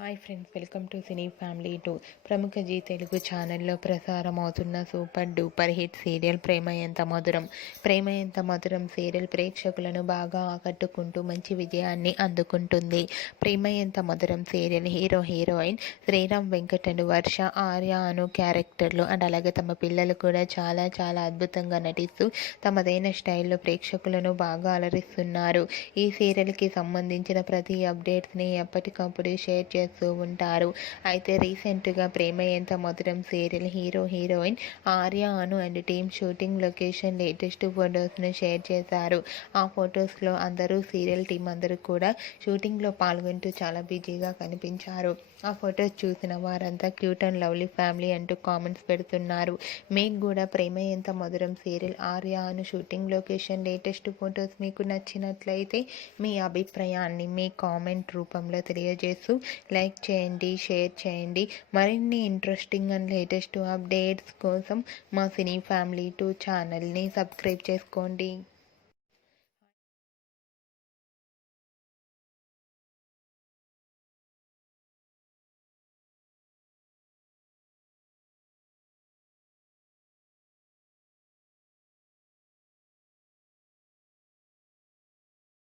Hi friends, welcome to cine family 2. ప్రముఖ G Telugu ఛానల్లో ప్రసారం అవుతున్న సూపర్ డూపర్ హిట్ సీరియల్ ప్రేమ ఎంత మధురం. ప్రేమ ఎంత మధురం సీరియల్ ప్రేక్షకులను బాగా ఆకట్టుకుంటూ మంచి విజయాన్ని అందుకుంటుంది. ప్రేమ ఎంత మధురం సీరియల్ హీరోయిన్ శ్రీరామ్ వెంకటను, వర్ష, ఆర్య అను క్యారెక్టర్లు అండ్ అలాగే తమ పిల్లలు కూడా చాలా చాలా అద్భుతంగా నటిస్తూ తమదైన స్టైల్లో ప్రేక్షకులను బాగా అలరిస్తున్నారు. ఈ సీరియల్కి సంబంధించిన ప్రతి అప్డేట్స్ని ఎప్పటికప్పుడు షేర్ చేస్తూ ఉంటారు. అయితే రీసెంట్గా Prema Entha Madhuram serial heroine Arya Anu and team shooting location latest ఫొటోస్ను షేర్ చేశారు. ఆ ఫొటోస్లో అందరూ సీరియల్ టీం అందరూ కూడా షూటింగ్లో పాల్గొంటూ చాలా బిజీగా కనిపించారు. ఆ ఫొటోస్ చూసిన వారంతా క్యూట్ అండ్ లవ్లీ ఫ్యామిలీ అంటూ కామెంట్స్ పెడుతున్నారు. మీకు కూడా ప్రేమ ఎంత మధురం సీరియల్ ఆర్య అను షూటింగ్ లొకేషన్ లేటెస్ట్ ఫొటోస్ మీకు నచ్చినట్లయితే మీ అభిప్రాయాన్ని మీ కామెంట్ రూపంలో తెలియజేస్తూ లైక్ చేయండి, షేర్ చేయండి. మరిన్ని ఇంట్రెస్టింగ్ అండ్ లేటెస్ట్ అప్డేట్స్ కోసం మా సినీ ఫ్యామిలీ 2 ఛానల్ని సబ్స్క్రైబ్ చేసుకోండి.